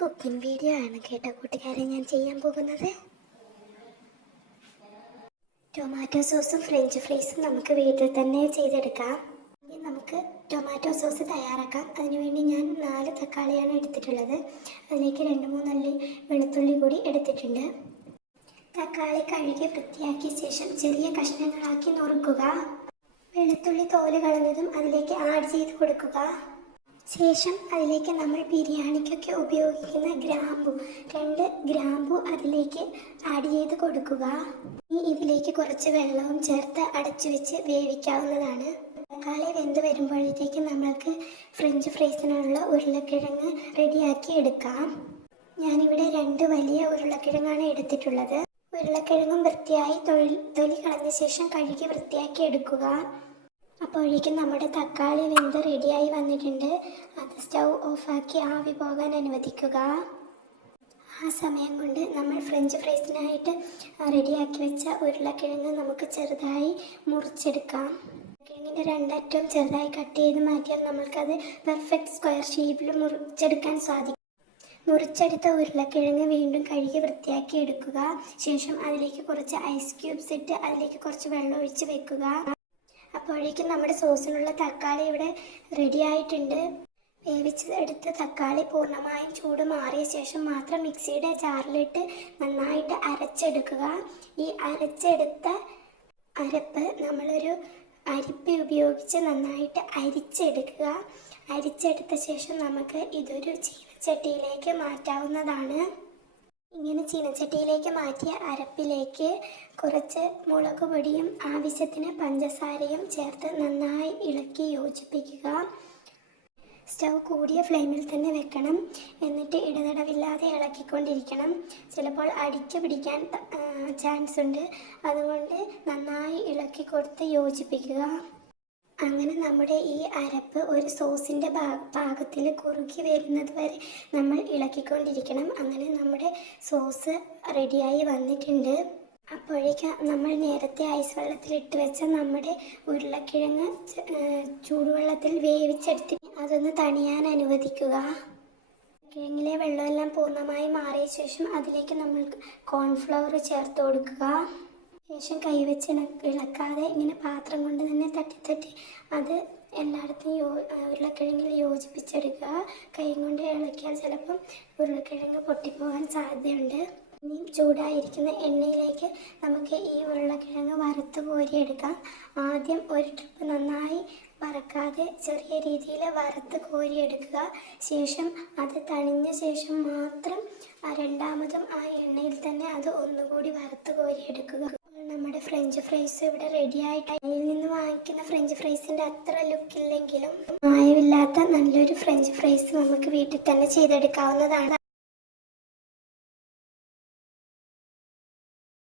Cooking video ആണ് കേട്ടോ കൂട്ടുകാരെ ഞാൻ ചെയ്യാൻ പോകുന്നത്. ടൊമാറ്റോ സോസും ഫ്രഞ്ച് ഫ്രൈസും നമുക്ക് വീട്ടിൽ തന്നെ ചെയ്തെടുക്കാം. നമുക്ക് ടൊമാറ്റോ സോസ് തയ്യാറാക്കാം. അതിനുവേണ്ടി ഞാൻ 4 തക്കാളിയാണ് എടുത്തിട്ടുള്ളത്. അതിലേക്ക് 2-3 അല്ലി വെളുത്തുള്ളി കൂടി എടുത്തിട്ടുണ്ട്. തക്കാളി കഴുകി വൃത്തിയാക്കിയ ശേഷം ചെറിയ കഷ്ണങ്ങളാക്കി നുറുക്കുക. വെളുത്തുള്ളി തോല് കളഞ്ഞതും അതിലേക്ക് ആഡ് ചെയ്ത് കൊടുക്കുക. ശേഷം അതിലേക്ക് നമ്മൾ ബിരിയാണിക്കൊക്കെ ഉപയോഗിക്കുന്ന ഗ്രാമ്പു 2 ഗ്രാമ്പു അതിലേക്ക് ആഡ് ചെയ്ത് കൊടുക്കുക. ഇതിലേക്ക് കുറച്ച് വെള്ളവും ചേർത്ത് അടച്ചു വെച്ച് വേവിക്കാവുന്നതാണ്. തക്കാളി വെന്ത് വരുമ്പോഴത്തേക്ക് നമ്മൾക്ക് ഫ്രഞ്ച് ഫ്രൈസിനുള്ള ഉരുളക്കിഴങ്ങ് റെഡിയാക്കി എടുക്കാം. ഞാനിവിടെ 2 വലിയ ഉരുളക്കിഴങ്ങാണ് എടുത്തിട്ടുള്ളത്. ഉരുളക്കിഴങ്ങും വൃത്തിയായി തൊലി കളഞ്ഞ ശേഷം കഴുകി വൃത്തിയാക്കി എടുക്കുക. അപ്പോഴേക്കും നമ്മുടെ തക്കാളി വെന്ത് റെഡിയായി വന്നിട്ടുണ്ട്. അത് സ്റ്റൗ ഓഫാക്കി ആവി പോകാൻ അനുവദിക്കുക. ആ സമയം കൊണ്ട് നമ്മൾ ഫ്രഞ്ച് ഫ്രൈസിനായിട്ട് റെഡിയാക്കി വെച്ച ഉരുളക്കിഴങ്ങ് നമുക്ക് ചെറുതായി മുറിച്ചെടുക്കാം. ഉരുളക്കിഴങ്ങിൻ്റെ 2 അറ്റവും ചെറുതായി കട്ട് ചെയ്ത് മാറ്റിയാൽ നമ്മൾക്കത് പെർഫെക്റ്റ് സ്ക്വയർ ഷേപ്പിൽ മുറിച്ചെടുക്കാൻ സാധിക്കും. മുറിച്ചെടുത്ത ഉരുളക്കിഴങ്ങ് വീണ്ടും കഴുകി വൃത്തിയാക്കി എടുക്കുക. ശേഷം അതിലേക്ക് കുറച്ച് ഐസ് ക്യൂബ്സ് ഇട്ട് അതിലേക്ക് കുറച്ച് വെള്ളം ഒഴിച്ച് വെക്കുക. അപ്പോഴേക്കും നമ്മുടെ സോസിനുള്ള തക്കാളി ഇവിടെ റെഡി ആയിട്ടുണ്ട്. വേവിച്ചെടുത്ത തക്കാളി പൂർണ്ണമായും ചൂട് മാറിയ ശേഷം മാത്രം മിക്സിയുടെ ജാറിലിട്ട് നന്നായിട്ട് അരച്ചെടുക്കുക. ഈ അരച്ചെടുത്ത അരപ്പ് നമ്മളൊരു അരിപ്പ ഉപയോഗിച്ച് നന്നായിട്ട് അരിച്ചെടുക്കുക. അരിച്ചെടുത്ത ശേഷം നമുക്ക് ഇതൊരു ചീനച്ചട്ടിയിലേക്ക് മാറ്റാവുന്നതാണ്. ഇങ്ങനെ ചീനച്ചട്ടിയിലേക്ക് മാറ്റിയ അരപ്പിലേക്ക് കുറച്ച് മുളക് പൊടിയും ആവശ്യത്തിന് പഞ്ചസാരയും ചേർത്ത് നന്നായി ഇളക്കി യോജിപ്പിക്കുക. സ്റ്റൗ കൂടിയ ഫ്ലെയിമിൽ തന്നെ വെക്കണം. എന്നിട്ട് ഇടതടവില്ലാതെ ഇളക്കിക്കൊണ്ടിരിക്കണം. ചിലപ്പോൾ അടിക്ക് പിടിക്കാൻ ചാൻസ് ഉണ്ട്. അതുകൊണ്ട് നന്നായി ഇളക്കി കൊടുത്ത് യോജിപ്പിക്കുക. അങ്ങനെ നമ്മുടെ ഈ അരപ്പ് ഒരു സോസിൻ്റെ പാകത്തിൽ കുറുകി വരുന്നത് വരെ നമ്മൾ ഇളക്കിക്കൊണ്ടിരിക്കണം. അങ്ങനെ നമ്മുടെ സോസ് റെഡിയായി വന്നിട്ടുണ്ട്. അപ്പോഴേക്കും നമ്മൾ നേരത്തെ ഐസ് വെള്ളത്തിലിട്ട് വെച്ച നമ്മുടെ ഉരുളക്കിഴങ്ങ് ചൂടുവെള്ളത്തിൽ വേവിച്ചെടുത്ത് അതൊന്ന് തണിയാൻ അനുവദിക്കുക. കിഴങ്ങിലെ വെള്ളമെല്ലാം പൂർണ്ണമായി മാറിയ ശേഷം അതിലേക്ക് നമ്മൾ കോൺഫ്ലവർ ചേർത്ത് കൊടുക്കുക. ശേഷം കൈവച്ച് ഇളക്കാതെ ഇങ്ങനെ പാത്രം കൊണ്ട് തന്നെ തട്ടി അത് എല്ലായിടത്തും ഉരുളക്കിഴങ്ങിൽ യോജിപ്പിച്ചെടുക്കുക. കൈ കൊണ്ട് ഇളക്കിയാൽ ചിലപ്പം ഉരുളക്കിഴങ്ങ് പൊട്ടിപ്പോകാൻ സാധ്യതയുണ്ട്. ഇനി ചൂടായിരിക്കുന്ന എണ്ണയിലേക്ക് നമുക്ക് ഈ ഉരുളക്കിഴങ്ങ് വറുത്ത് കോരിയെടുക്കാം. ആദ്യം ഒരു ട്രിപ്പ് നന്നായി വറക്കാതെ ചെറിയ രീതിയിൽ വറുത്ത് കോരിയെടുക്കുക. ശേഷം അത് തണിഞ്ഞ ശേഷം മാത്രം രണ്ടാമതും ആ എണ്ണയിൽ തന്നെ അത് ഒന്നുകൂടി വറുത്ത് കോരിയെടുക്കുക. നമ്മുടെ ഫ്രഞ്ച് ഫ്രൈസ് ഇവിടെ റെഡി ആയിട്ട് അതിൽ നിന്ന് വാങ്ങിക്കുന്ന ഫ്രഞ്ച് ഫ്രൈസിൻ്റെ അത്ര ലുക്കില്ലെങ്കിലും മായമില്ലാത്ത നല്ലൊരു ഫ്രഞ്ച് ഫ്രൈസ് നമുക്ക് വീട്ടിൽ തന്നെ ചെയ്തെടുക്കാവുന്നതാണ്.